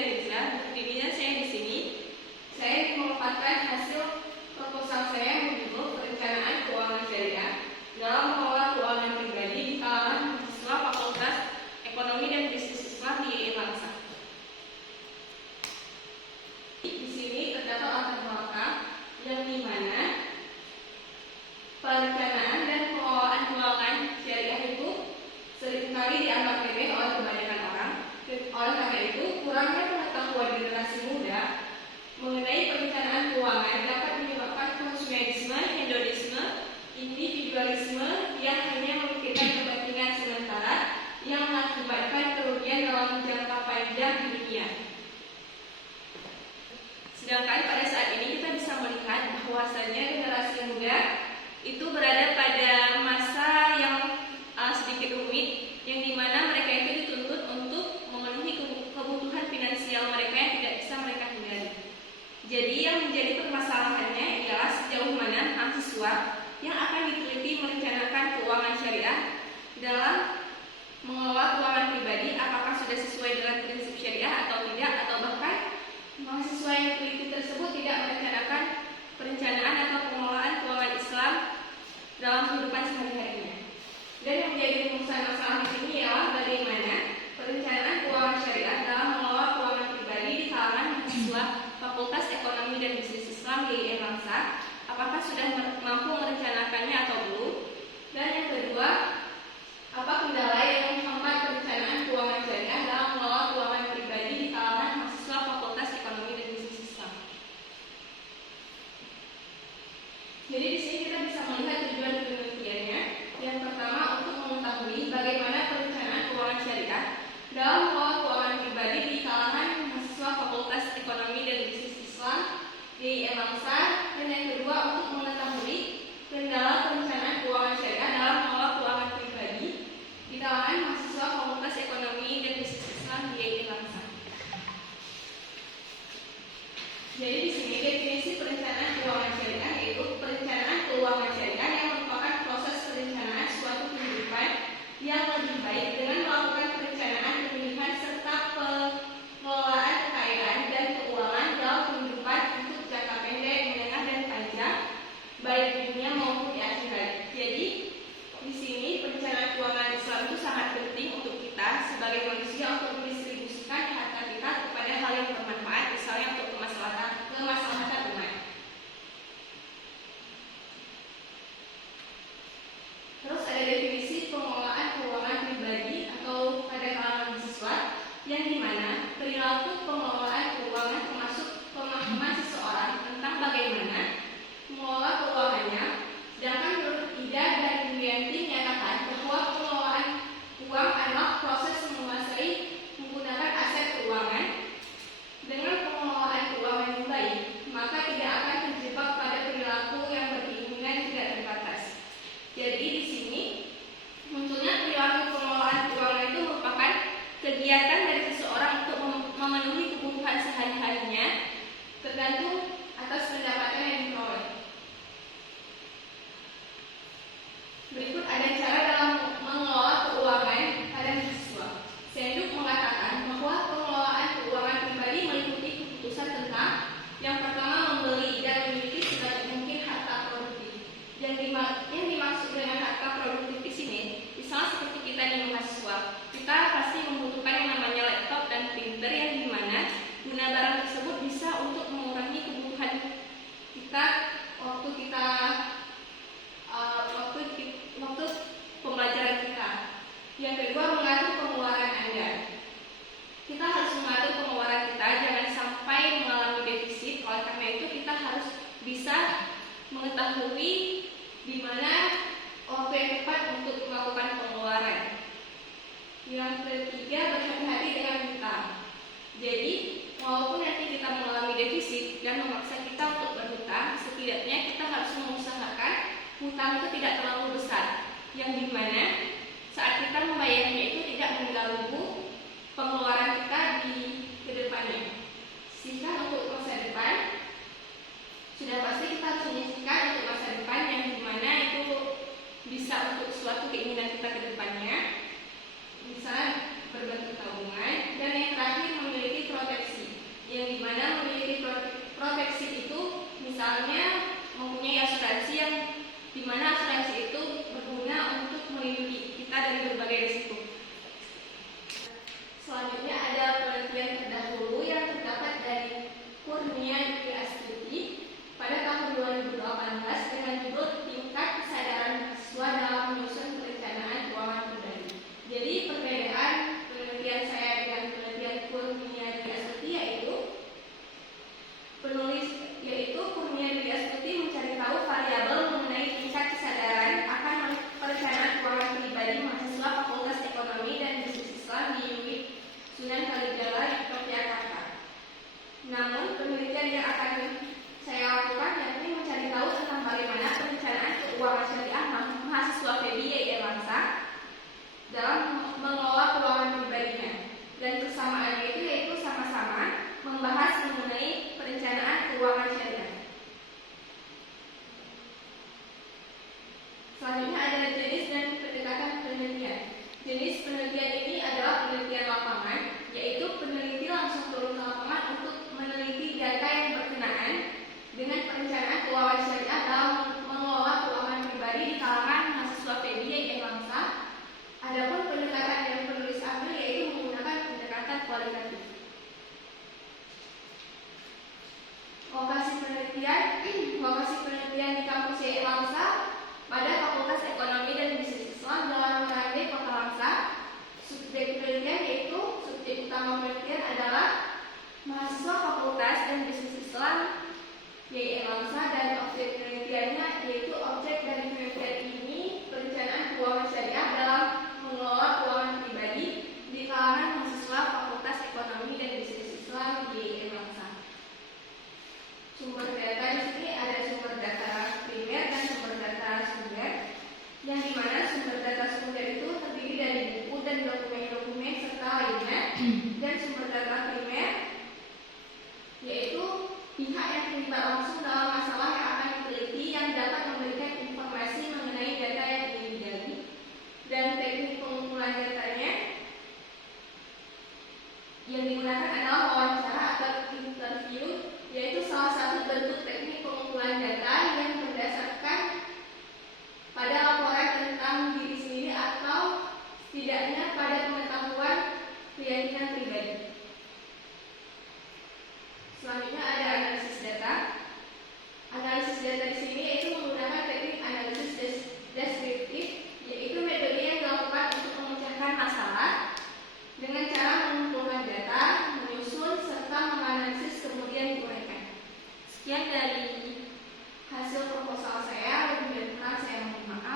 Nurhaliza. Buktinya saya di sini. Saya memanfaatkan hasil proposal saya menjudul Perencanaan Keuangan Syariah dalam mengelola keuangan pribadi di kalangan mahasiswa Fakultas Ekonomi dan Bisnis Islam di IAIN Langsa. Di sini terdapat latar belakang yang dimana perencanaan dan pengelolaan keuangan syariah itu seringkali dianggap remeh oleh kebanyakan orang. Oleh karena itu, kurangnya pengetahuan generasi muda mengenai perencanaan keuangan dapat menyebabkan konsumerisme, hedonisme, individualisme yang hanya memikirkan kepentingan sementara yang mengakibatkan kerugian dalam jangka panjang di dunia. Sedangkan pada saat ini kita bisa melihat bahwasanya generasi muda itu berada pada masa yang sedikit rumit, yang dimana mereka itu dituntut untuk memenuhi kebutuhan finansial mereka yang tidak bisa mereka hindari. Jadi yang menjadi permasalahannya ialah sejauh mana mahasiswa yang akan diteliti merencanakan keuangan syariah dalam mengelola keuangan pribadi, apakah sudah sesuai dengan prinsip syariah atau tidak, atau bahkan mahasiswa yang diteliti tersebut tidak merencanakan perencanaan atau pengelolaan keuangan Islam dalam kehidupan sehari-harinya. Dan yang menjadi rumusan masalah di sini ialah bagaimana perencanaan keuangan syariah dalam mengelola keuangan pribadi di kalangan mahasiswa Fakultas Ekonomi dan Bisnis Islam di IAIN Langsa, apakah sudah mampu merencanakannya atau belum? Dan yang kedua, apa kendala yang menghambat perencanaan keuangan syariah dalam mengelola keuangan pribadi di kalangan mahasiswa Fakultas Ekonomi dan Bisnis Islam? Jadi di sini kita bisa melihat tujuan penelitiannya. Yang pertama, untuk mengetahui bagaimana perencanaan keuangan syariah dalam mengelola keuangan pribadi di kalangan mahasiswa Fakultas Ekonomi dan Bisnis Islam di IAIN Langsa. Dan yang kedua, untuk mengetahui kendala perencanaan keuangan syariah dalam mengelola keuangan pribadi di kalangan mahasiswa Fakultas Ekonomi dan Bisnis Islam di IAIN Langsa. Jadi di sini definisi perencanaan keuangan syariah yaitu perencanaan keuangan syariah yang merupakan proses perencanaan suatu kehidupan yang lebih baik dengan melakukan perencanaan pemilihan serta pengelolaan kekayaan dan keuangan dalam kehidupan untuk jangka pendek, menengah dan panjang, baik di dunia maupun di akhirat. Jadi di sini perencanaan keuangan Islam itu sangat penting untuk kita sebagai manusia untuk mendistribusikan harta kita kepada hal yang bermanfaat, misalnya untuk kemaslahatan umat. Terus ada definisi pengelolaan keuangan pribadi atau pada kalangan mahasiswa, yang dimana perilaku pengelolaan keuangan termasuk pemahaman seseorang tentang bagaimana mengelola keuangannya. Sedangkan menurut Ida dan Yulianti menyatakan bahwa pengelolaan uang adalah proses menguasai menggunakan aset keuangan. Dengan pengelolaan keuangan yang baik, maka tidak akan terjebak pada perilaku yang berkeinginan tidak terbatas. Jadi di sini munculnya perilaku pengelolaan keuangan itu merupakan kegiatan dari seseorang untuk memenuhi kebutuhan sehari-harinya tergantung atas pendapatan yang diperoleh. Berikut ada cara dalam mengelola keuangan pada mahasiswa. Senduk mengatakan bahwa pengelolaan keuangan pribadi meliputi keputusan tentang yang pertama membeli dan memiliki sebanyak mungkin harta produktif. Yang dimaksud dengan harta produktif di sini, misalnya seperti kita nih mahasiswa, kita pasti membutuhkan yang namanya laptop dan printer, yang dimana guna barang tersebut bisa untuk mengurangi kebutuhan kita waktu pembelajaran kita. Yang kedua, mengatur pengeluaran Anda. Kita harus mengatur pengeluaran kita, jangan sampai mengalami defisit. Oleh karena itu kita harus bisa mengetahui di mana waktu yang tepat untuk melakukan pengeluaran. Yang ketiga, berhati-hati dengan hutang. Jadi walaupun nanti kita mengalami defisit dan memaksa kita untuk berhutang, setidaknya kita harus mengusahakan hutang itu tidak terlalu besar, yang dimana saat kita membayarnya itu tidak mengganggu pengeluaran kita di kedepannya. Sehingga untuk masa depan sudah pasti kita harus menyisihkan untuk masa depan, yang dimana itu bisa untuk suatu keinginan kita ke depannya, misalnya berbentuk tabungan. Dan yang terakhir, memiliki proteksi utama penelitian adalah mahasiswa Fakultas dan Bisnis Islam YIM Langsa, dan objek penelitiannya yaitu objek dari penelitian ini perencanaan keuangan syariah dalam mengelola keuangan pribadi di kalangan mahasiswa Fakultas Ekonomi dan Bisnis Islam YIM Langsa. Sumber data di sini ada sumber data primer dan sumber data sekunder, yang dimana sumber data sekunder itu terdiri dari buku dan dokumen-dokumen serta lainnya, dan sumber data primer yaitu pihak yang terlibat langsung dalam masalah yang akan diteliti yang dapat memberikan informasi mengenai data yang ingin digali, dan teknik pengumpulan datanya yang digunakan adalah wawancara atau interview, yaitu salah satu bentuk teknik pengumpulan data yang berdasarkan pada laporan tentang diri sendiri atau setidaknya pada pengetahuan keyakinan pribadi. Selanjutnya ada analisis data. Analisis data di sini yaitu menggunakan teknik analisis deskriptif, yaitu metode yang dilakukan untuk memecahkan masalah dengan cara mengumpulkan data, menyusun, serta menganalisis kemudian diuraikan. Sekian dari hasil proposal saya, lebih dari kurang saya mohon maaf.